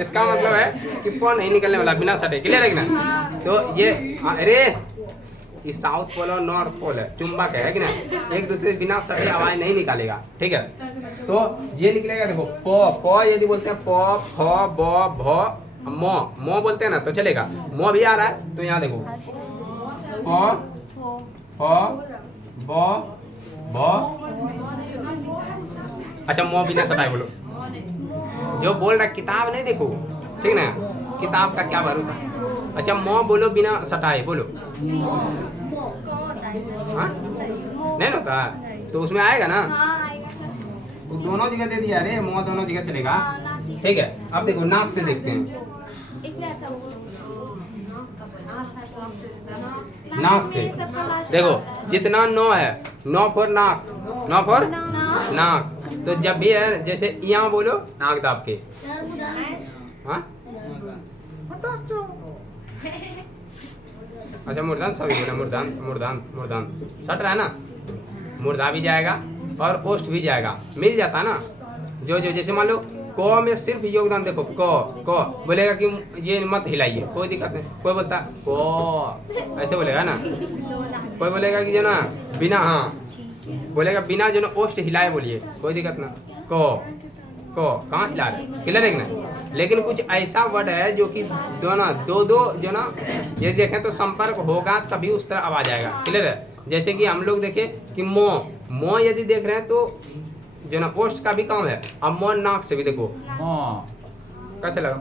इसका मतलब है कि प नहीं निकलने वाला बिना सटे, क्लियर है कि ना? तो ये अरे ये साउथ पोल और नॉर्थ पोल है, चुंबक है कि ना, एक दूसरे से बिना सटे आवाज नहीं निकालेगा, ठीक है? तो ये निकलेगा, देखो प यदि बोलते हैं प फ ब भ म बोलते हैं ना तो चलेगा, म भी आ रहा है तो यहाँ देखो प फ ब भ, अच्छा म बिना सटाए बोलो, जो बोल रहा है किताब नहीं देखो, ठीक ना, किताब का क्या भरोसा। अच्छा म बोलो बिना सटाए बोलो, हाँ नहीं होता तो उसमें आएगा ना, तो दोनों जगह दे दिया, अरे म दोनों जगह चलेगा, ठीक है? अब देखो नाक से देखते हैं, नाक से देखो जितना नौ है, नौ फोर नाक, नौ फोर नाक, तो जब भी है जैसे यहाँ बोलो नाक दाब के, हाँ अच्छा मुर्दान सभी बोला, मुर्दान मुर्दान मुर्दान सट रहा है ना, मुर्दा भी जाएगा और ओष्ठ भी जाएगा, मिल जाता ना। जो जो जैसे मान लो क में सिर्फ योगदान देखो, क बोलेगा कि ये मत हिलाइए, कोई दिक्कत नहीं, कोई बोलता क ऐसे बोलेगा ना, कोई बोलेगा कि जो ना बिना, हाँ बोलेगा बिना जो ना ओष्ठ हिलाए बोलिए, कोई दिक्कत ना, क कहाँ हिला रहे, क्लियर है कि ना? लेकिन कुछ ऐसा वर्ड है जो कि दोनों दो जो ना ये देखें तो संपर्क होगा तभी उस तरह आवाज आएगा, क्लियर है? जैसे कि हम लोग देखें कि मो यदि देख रहे हैं तो जो ना ओष्ठ का भी काम है, अब म नाक से भी देखो, कैसे लगा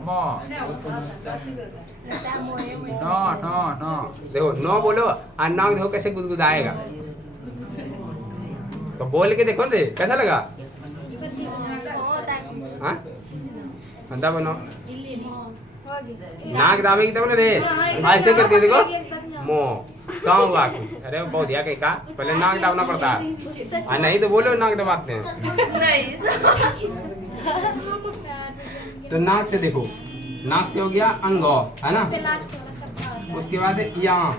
देखो नो बोलो और नाक देखो कैसे गुदगुदाएगा, तो बोल के देखो रे कैसा लगा, हाँ अंदा बनो, नाक दाबेगी तब ना रे, ऐसे करती देखो मो कहाँ हुआ, अरे बहुत दिया कहीं का, पहले नाक दाबना पड़ता है, नहीं तो बोलो नाक दबाते हैं, तो नाक से देखो, नाक से हो गया अंग, है ना, उसके बाद यहाँ,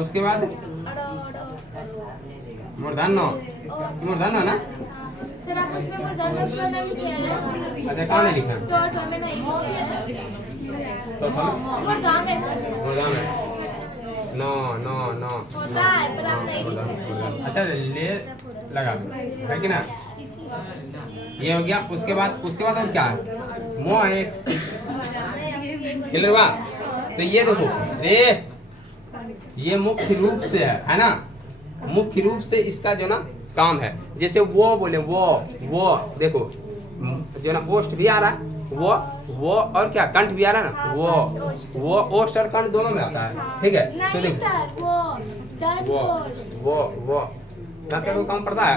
उसके बाद मूर्धन्य, मूर्धन्य ना, सर आप उसमें मूर्धन्य नहीं किया है, अच्छा कहाँ नहीं लिखा, तो हमें नहीं तो मूर्धा में सर, मूर्धा में नो नो नो होता है पर आप नहीं लिखते। अच्छा ले लगा है कि ना, ये हो गया, उसके बाद और क्या है, मो है एक, क्लियर हुआ? तो ये देखो ये मुख्य रूप से है ना, मुख्य रूप से इसका जो ना काम है, जैसे वो बोले वो देखो जो ना ओष्ठ भी आ रहा है, वो और क्या कंठ भी आ रहा है ना, वो ओष्ठ और कंठ दोनों में आता है, ठीक है? तो देखो वो दांत का कोई काम पड़ता है,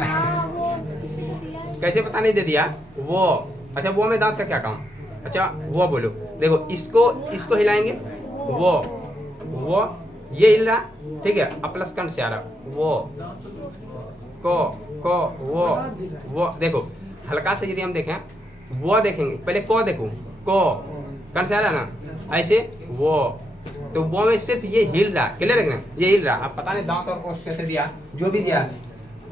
कैसे पता नहीं दे दिया वो, अच्छा वो में दांत का क्या काम, अच्छा वो बोलो, देखो इसको हिलाएंगे, वो ये हिल रहा, ठीक है, प्लस कंठ से आ रहा, वो को वो देखो हल्का से यदि हम देखें, वो देखेंगे पहले को देखो, को कंठ से आ रहा ना, ऐसे वो, तो वो में सिर्फ ये हिल रहा, क्लियर है ना, ये हिल रहा, अब पता नहीं दांत और ओष्ठ कैसे दिया, जो भी दिया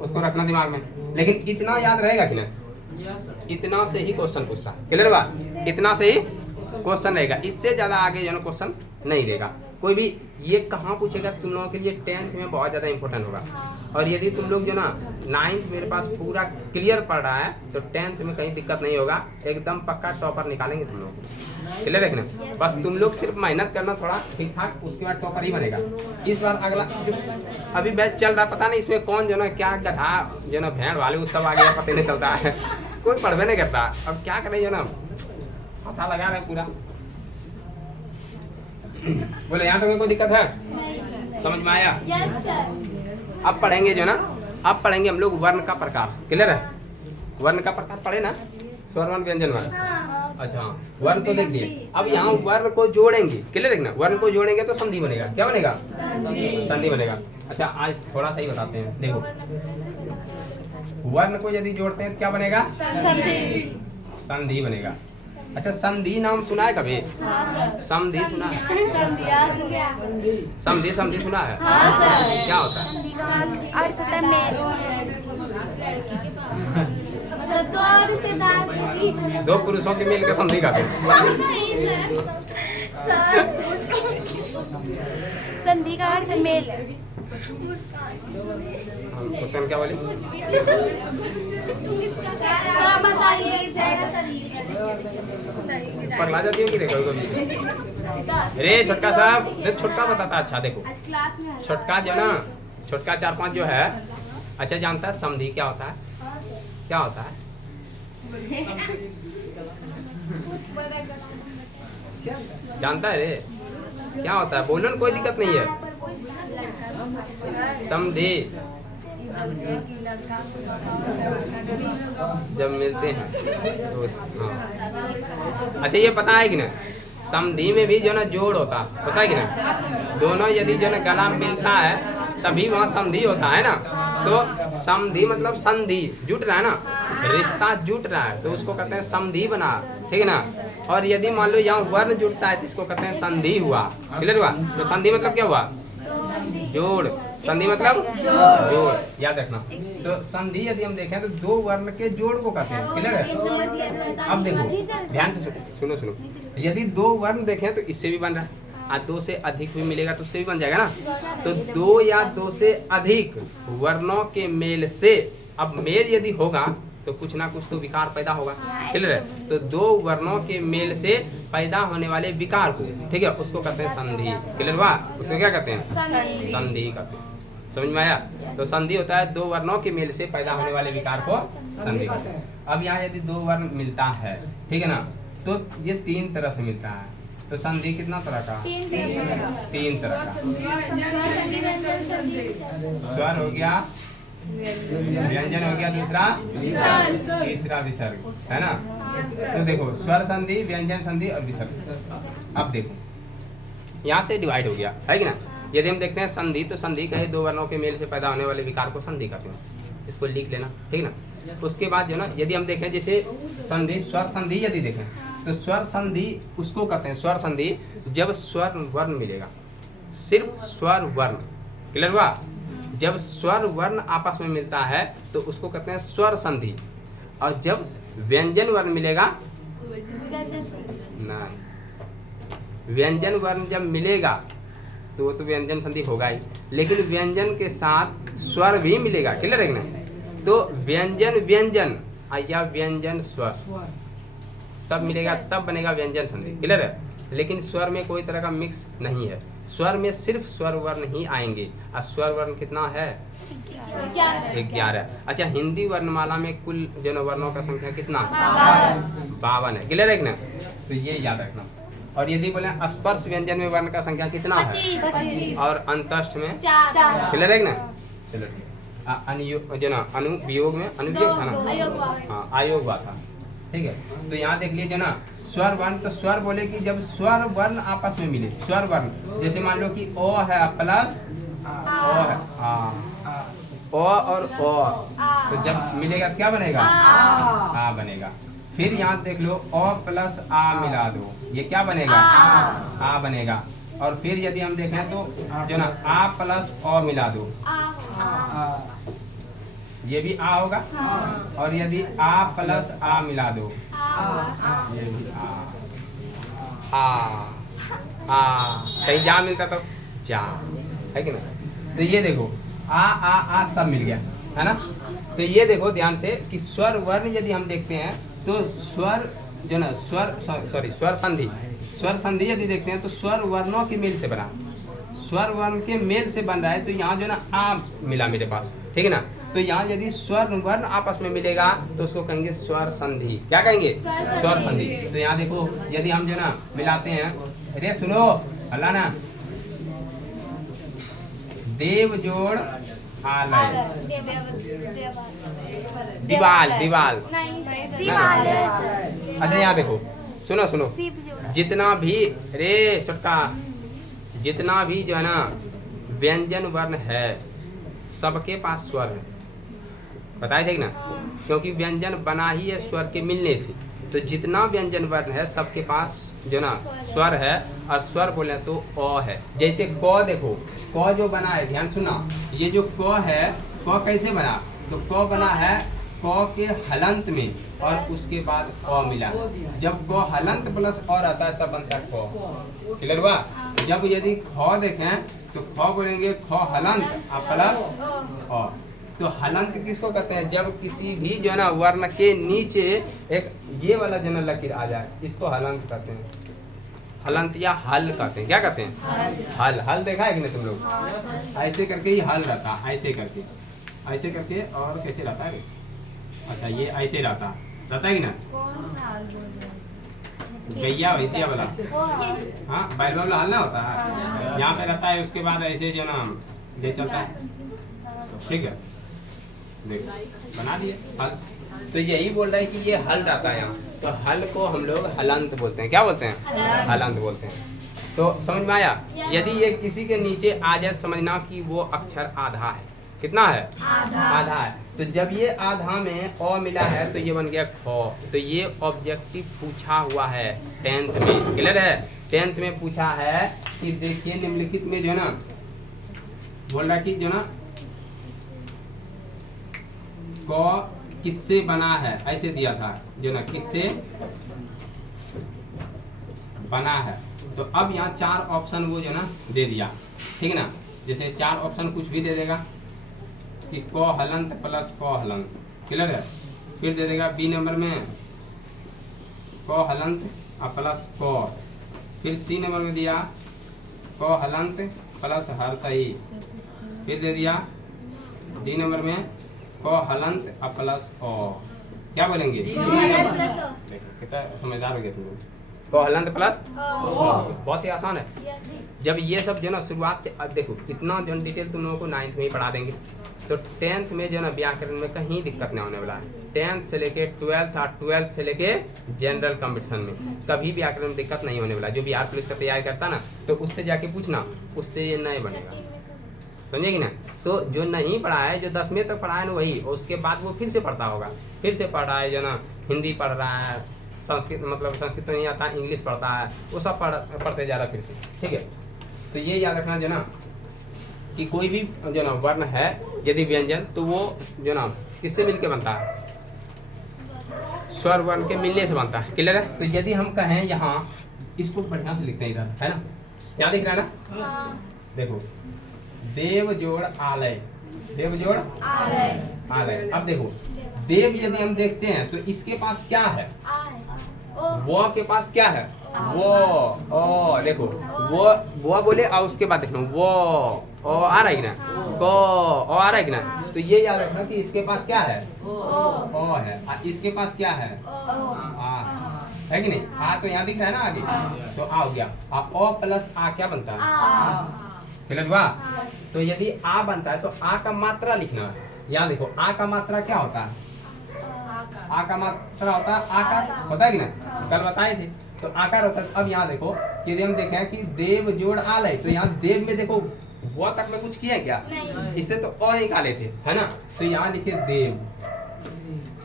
उसको रखना दिमाग में, लेकिन इतना याद रहेगा कि ना, इतना से ही क्वेश्चन पूछता, क्लियर हुआ? इतना से ही क्वेश्चन रहेगा, इससे ज्यादा आगे जो ना क्वेश्चन नहीं देगा कोई भी। ये कहाँ पूछेगा तुम लोगों के लिए 10th में बहुत ज़्यादा इंपॉर्टेंट होगा, और यदि तुम लोग जो ना 9th मेरे पास पूरा क्लियर पढ़ रहा है तो 10th में कहीं दिक्कत नहीं होगा, एकदम पक्का टॉपर निकालेंगे तुम लोग, क्लियर है ना? बस तुम लोग सिर्फ मेहनत करना थोड़ा ठीक ठाक, उसके बाद टॉपर ही बनेगा। इस बार अगला जो अभी बैच चल रहा है, पता नहीं इसमें कौन जो ना क्या गधा जो ना भेड़ वाले सब आ गया, पता नहीं चलता है, कोई पढ़वे नहीं करता, अब क्या करें जो ना पता लगा रहे पूरा। बोले यहाँ तक कोई दिक्कत है? समझ में आया? Yes sir. अब पढ़ेंगे जो ना, अब पढ़ेंगे हम लोग वर्ण का प्रकार, क्लियर है? वर्ण का प्रकार पढ़े ना, स्वर वर्ण व्यंजन वर्ण। अच्छा वर्ण तो देख दिए, अब यहाँ वर्ण को जोड़ेंगे, क्लियर है ना? वर्ण को जोड़ेंगे तो संधि बनेगा, क्या बनेगा? संधि बनेगा। अच्छा आज थोड़ा सा ही बताते हैं, देखो वर्ण को यदि जोड़ते हैं क्या बनेगा? संधि बनेगा। अच्छा संधि नाम सुना है कभी? संधि सुना है? संधि संधि सुना है? क्या होता है? मतलब दो रिश्तेदार के बीच मतलब दो पुरुषों के मिल के संधि कहते हैं। नहीं सर उसको संधि का अर्थ मेल है। क्वेश्चन क्या बोले? सर बताइए जाएगा पगला जाती हो कि देखो कभी? अरे छोटका साहब, छोटका बताता। अच्छा देखो, आज क्लास में छोटका जो ना, छोटका 4-5 जो है, अच्छा जानता है समधी क्या होता है? क्या होता है? जानता है रे? क्या होता है? बोलो ना, कोई दिक्कत नहीं है। समधी जब मिलते हैं तो हाँ। अच्छा ये पता है कि ना, समधी में भी जो ना जोड़ होता, पता है कि ना? दोनों यदि जो ना गला मिलता है तभी वहाँ संधि होता है ना। तो समधी मतलब संधि, जुट रहा है ना, रिश्ता जुट रहा है तो उसको कहते हैं समधी बना, ठीक है ना। और यदि मान लो यहाँ वर्ण जुटता है तो इसको कहते हैं संधि हुआ। क्लियर हुआ? तो संधि मतलब क्या हुआ? जोड़। संधि मतलब जोड़, याद रखना। तो संधि यदि हम देखें तो दो वर्ण के जोड़ को कहते हैं। क्लियर है? अब देखो ध्यान से सुनो सुनो, यदि दो वर्ण देखें तो इससे भी बन रहा है, और दो से अधिक भी मिलेगा तो उससे भी बन जाएगा ना। तो दो या दो से अधिक वर्णों के मेल से, अब मेल यदि होगा तो कुछ ना कुछ तो विकार पैदा होगा। क्लियर है? तो दो वर्णों के मेल से पैदा होने वाले विकार को, ठीक है, उसको कहते हैं संधि। क्लियर हुआ? उसको क्या कहते हैं? संधि कहते हैं। समझ में आया? तो संधि होता है दो वर्णों के मेल से पैदा होने वाले विकार को संधि कहते हैं। अब यहाँ यदि दो वर्ण मिलता है, ठीक है ना, तो ये 3 तरह से मिलता है। तो संधि कितना तरह का? 3 तरह का। स्वर हो गया, व्यंजन हो गया, दूसरा तीसरा विसर्ग, है ना। तो देखो स्वर संधि, व्यंजन संधि और विसर्ग। अब देखो यहाँ से डिवाइड हो गया, है कि ना। यदि हम देखते हैं संधि, तो संधि कहे दो वर्णों के मेल से पैदा होने वाले विकार को संधि कहते हैं। इसको लिख लेना, ठीक ना। उसके बाद जो ना यदि हम देखें जैसे संधि, स्वर संधि यदि देखें तो स्वर संधि उसको कहते हैं, स्वर संधि जब स्वर वर्ण मिलेगा, सिर्फ स्वर वर्ण। क्लियर हुआ? जब स्वर वर्ण आपस में मिलता है तो उसको कहते हैं स्वर संधि। और जब व्यंजन वर्ण मिलेगा, नहीं, व्यंजन वर्ण जब मिलेगा तो वो तो व्यंजन संधि होगा ही, लेकिन व्यंजन के साथ स्वर भी मिलेगा। क्लियर है कि नहीं? तो व्यंजन व्यंजन या व्यंजन स्वर तब मिलेगा, तब बनेगा व्यंजन संधि। क्लियर है? लेकिन स्वर में कोई तरह का मिक्स नहीं है, स्वर में सिर्फ स्वर वर्ण ही आएंगे। और स्वर वर्ण कितना है? 11। अच्छा हिंदी वर्णमाला में कुल जो वर्णों का संख्या कितना? 52 है। क्लियर है कि ना? तो ये याद रखना। और यदि बोले स्पर्श व्यंजन में वर्ण का संख्या कितना है? 25। और अंतस्थ में 4। क्लियर है कि ना? चलो ठीक है। जो ना अनुवियोग में अनुवियोग था ना, हाँ आयोग हुआ था, ठीक है। तो यहाँ देख लीजिए ना स्वर वर्ण, तो स्वर बोले कि जब स्वर वर्ण आपस में मिले, स्वर वर्ण जैसे मान लो कि ओ है प्लस ओ है, ओ और ओ, तो जब मिलेगा क्या बनेगा? आ बनेगा। फिर यहाँ देख लो ओ प्लस आ मिला दो, ये क्या बनेगा? आ बनेगा। और फिर यदि हम देखें तो जो ना आ प्लस ओ मिला दो, ये भी आ होगा। और यदि आ प्लस आ मिला दो, ये भी कहीं जा मिलता तो जा, है कि नहीं? तो ये देखो आ सब मिल गया, है ना। तो ये देखो ध्यान से कि स्वर वर्ण यदि हम देखते हैं तो स्वर जो ना स्वर संधि, स्वर संधि यदि देखते हैं तो स्वर वर्णों के मेल से बना, स्वर वर्ण के मेल से बन रहा है। तो यहाँ जो ना आ मिला मेरे पास, ठीक है ना। तो यहाँ यदि स्वर वर्ण आपस में मिलेगा तो उसको कहेंगे स्वर संधि। क्या कहेंगे? स्वर संधि। तो यहाँ देखो यदि हम जो ना मिलाते हैं, अरे सुनो अल्लाह ना, देव जोड़ आलय, दीवाल दीवाल। अच्छा यहाँ देखो सुनो सुनो, जितना भी रे छोटका, जितना भी जो है ना व्यंजन वर्ण है सबके पास स्वर है, बताए देख ना, क्योंकि व्यंजन बना ही है स्वर के मिलने से। तो जितना व्यंजन वर्ण है सबके पास जो ना स्वर है, और स्वर बोले तो अ है। जैसे क देखो, क जो बना है, ध्यान सुना, ये जो क है, क कैसे बना? तो क बना है क के हलंत में और उसके बाद क मिला, जब क हलंत प्लस और आता है तब बनता है क। क्लियर हुआ? जब यदि ख देखें तो ख बोलेंगे ख हलंत और प्लस ख। तो हलंत किसको कहते हैं? जब किसी भी जो है ना वर्ण के नीचे एक ये वाला जो है ना लकीर आ जाए, इसको हलंत कहते हैं। हलंत या हल कहते हैं। क्या कहते हैं? हल। हल देखा है कि नहीं तुम लोग? ऐसे करके ही हल रहता है, ऐसे करके, ऐसे करके। और कैसे रहता है? अच्छा, ये ऐसे रहता है कि ना? गैया भैंसिया वाला, हाँ, बैल वाला हल ना होता है, यहाँ पे रहता है। उसके बाद ऐसे जो ना ले चलता है। ठीक है, देखो बना दिए हल। तो यही बोल रहा है कि ये हल रहता है यहाँ। तो हल को हम लोग हलंत बोलते हैं। क्या बोलते हैं? हलंत बोलते हैं। तो समझ में आया? यदि ये किसी के नीचे आ जाए, समझना कि वो अक्षर आधा है। कितना है? आधा है। तो जब ये आधा में अ मिला है तो ये बन गया ख। तो ये ऑब्जेक्टिव पूछा हुआ है 10th में। क्लियर है? 10th में पूछा है कि देखिए निम्नलिखित में जो है ना बोल रहा है कि जो ना क किससे बना है, ऐसे दिया था जो ना किससे बना है। तो अब यहाँ 4 ऑप्शन वो जो ना दे दिया। ठीक ना? जैसे 4 ऑप्शन कुछ भी दे देगा कि क हलंत प्लस क हलंत। क्लियर है? फिर दे देगा बी नंबर में क हलंत और प्लस क। फिर सी नंबर में दिया क हलंत प्लस हर सही। फिर दे दिया डी नंबर में क हलंत और प्लस अ। क्या बोलेंगे? देखो कितना समझदार हो गया तुम लोग। क हलंत प्लस बहुत ही आसान है। जब ये सब जो ना शुरुआत से, अब देखो कितना जो डिटेल तुम लोगों को 9th में ही पढ़ा देंगे। तो 10th में जो ना व्याकरण में कहीं दिक्कत नहीं होने वाला है। 10th से लेके 12th और 12th से लेके जनरल कंपटीशन में कभी व्याकरण में दिक्कत नहीं होने वाला। जो बिहार पुलिस का तैयारी करता ना, तो उससे जाके पूछना, उससे ये नहीं बनेगा। समझेगी ना? तो जो नहीं पढ़ा है, जो 10वीं तक पढ़ा है ना वही, और उसके बाद वो फिर से पढ़ता होगा। फिर से पढ़ रहा है जो ना हिंदी पढ़ रहा है, संस्कृत मतलब संस्कृत तो नहीं आता, इंग्लिश पढ़ता है, वो सब पढ़ते जा रहा है फिर से। ठीक है? तो ये याद रखना जो ना कि कोई भी जो ना वर्ण है यदि व्यंजन, तो वो जो ना किससे मिलके बनता है? स्वर वर्ण के मिलने से बनता है। क्लियर है? तो यदि हम कहें यहाँ, इसको बढ़िया से लिखते हैं इधर, है ना? याद दिख रहा है ना? देखो देव जोड़ आलय, देव जोड़ आलय। अब देखो देव यदि हम देखते हैं तो इसके पास क्या है? वो के पास क्या है? वो। ओ देखो वो बोले और उसके बाद देखना वो ओ आ रहा है कि ना? को ओ आ रहा है कि ना? तो ये याद रखना कि इसके पास क्या है? ओ है। और इसके पास क्या है? आ है कि नहीं? आ तो यहाँ दिख रहा है ना आगे, तो आ हो गया। और ओ प्लस आ क्या बनता है? क्लियर हुआ? तो यदि आ बनता है तो आ का मात्रा लिखना है। यहाँ देखो आ का मात्रा क्या होता है? आ का मात्रा होता है आकार, होता है कि ना? कल बताए थे। तो आकार होता है। अब यहाँ देखो कि यदि हम देखें कि देव जोड़ आलय, तो यहाँ देव में देखो वो तक में कुछ किया है क्या? इससे तो अ निकाले थे, है ना? तो यहाँ लिखे देव।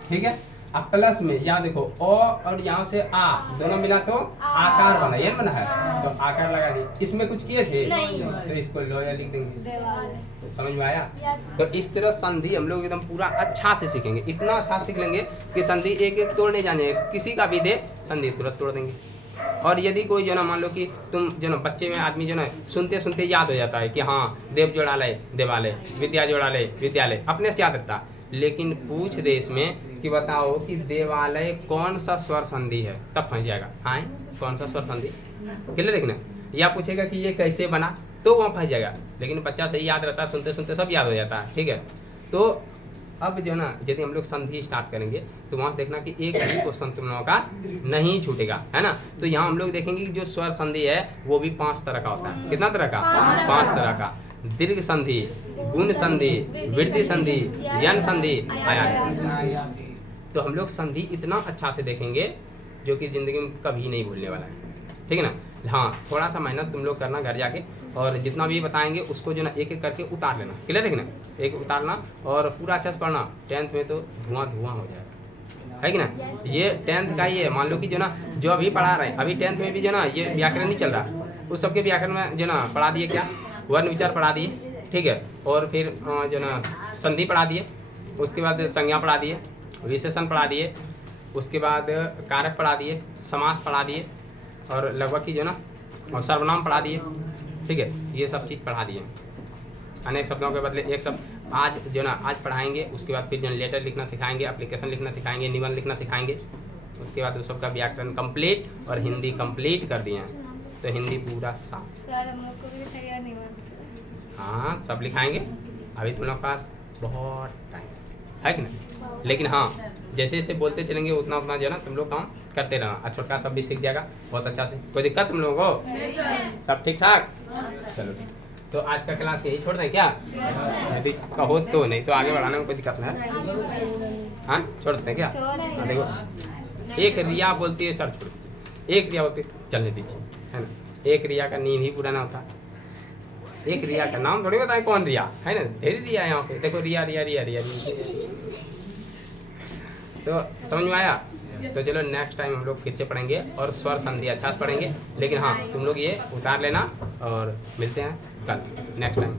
ठीक है? अब प्लस में यहाँ देखो अ और यहाँ से आ दोनों मिला तो आकार बना, ये बना है, तो आकार लगा दी। इसमें कुछ किए थे तो इसको लोया लिख देंगे। समझ में आया? तो इस तरह संधि हम लोग एकदम पूरा अच्छा से सीखेंगे। इतना अच्छा सीख लेंगे कि संधि एक एक तोड़ने जाने, किसी का भी दे संधि तुरंत तोड़ देंगे। और यदि कोई जो ना मान लो कि तुम जो ना बच्चे में आदमी जो ना सुनते सुनते याद हो जाता है कि हाँ देव जोड़ालय देवालय, विद्या जोड़ालय विद्यालय, अपने से याद रखता। लेकिन पूछ दे इसमें कि बताओ कि देवालय कौन सा स्वर संधि है, तब फंस जाएगा। हाँ कौन सा स्वर संधि? क्लियर देखना। या पूछेगा कि ये कैसे बना, तो वहाँ फंस जाएगा। लेकिन बच्चा सही याद रहता है, सुनते सुनते सब याद हो जाता है। ठीक है? तो अब जो ना यदि हम लोग संधि स्टार्ट करेंगे तो वहाँ देखना कि एक भी क्वेश्चन तुम लोगों का नहीं छूटेगा, है ना? तो यहाँ हम लोग देखेंगे कि जो स्वर संधि है वो भी 5 तरह का होता है। कितना तरह का? 5 तरह का। दीर्घ संधि, गुण संधि, वृद्धि संधि, यन संधि, आयान संधि। तो हम लोग संधि इतना अच्छा से देखेंगे जो कि जिंदगी में कभी नहीं भूलने वाला है। ठीक है ना? हाँ, थोड़ा सा मेहनत तुम लोग करना घर जाके, और जितना भी बताएंगे उसको जो ना एक एक करके उतार लेना। क्लियर है ना? एक उतारना और पूरा अच्छा से पढ़ना। 10th में तो धुआं धुआं हो जाएगा, है कि ना? ये 10th का ही है। मान लो कि जो ना जो अभी पढ़ा रहे हैं, अभी 10th में भी जो ना ये व्याकरण नहीं चल रहा, उस सबके व्याकरण में जो ना पढ़ा दिए क्या, वर्ण विचार पढ़ा दिए। ठीक है? और फिर जो ना संधि पढ़ा दिए, उसके बाद संज्ञा पढ़ा दिए, विशेषण पढ़ा दिए, उसके बाद कारक पढ़ा दिए, समास पढ़ा दिए और लगभग की जो ना और सर्वनाम पढ़ा दिए। ठीक है, ये सब चीज़ पढ़ा दिए। अनेक शब्दों के बदले एक शब्द आज जो ना आज पढ़ाएंगे। उसके बाद फिर जो लेटर लिखना सिखाएंगे, एप्लीकेशन लिखना सिखाएंगे, निबंध लिखना सिखाएंगे। उसके बाद उस सबका व्याकरण कंप्लीट और हिंदी कंप्लीट कर दिए हैं, तो हिंदी पूरा साफ। सर हम लोग को भी तैयार नहीं हुआ। हाँ, सब लिखाएंगे। अभी तुम लोग के पास बहुत टाइम है कि नहीं, लेकिन हाँ जैसे जैसे बोलते चलेंगे उतना उतना जो है ना तुम लोग काम करते रहना, और छोटका सब भी सीख जाएगा बहुत अच्छा से। कोई दिक्कत तुम लोगों को? सब ठीक ठाक? चलो, तो आज का क्लास यही छोड़ दें क्या? यदि कहो तो, नहीं तो आगे बढ़ाने में कोई दिक्कत नहीं है। हाँ, छोड़ देते हैं क्या? हाँ, देखो एक रिया बोलती है सर छोड़, एक रिया बोलती है चलने दीजिए, है ना। एक रिया का नींद ही पूरा ना होता। एक रिया का नाम थोड़ी बताएं कौन रिया है ना, ढेर रिया है यहाँ पे। देखो रिया रिया रिया रिया, रिया। तो समझ में आया? तो चलो नेक्स्ट टाइम हम लोग फिर से पढ़ेंगे और स्वर संधि अच्छा से पढ़ेंगे। लेकिन हाँ तुम लोग ये उतार लेना और मिलते हैं कल नेक्स्ट टाइम।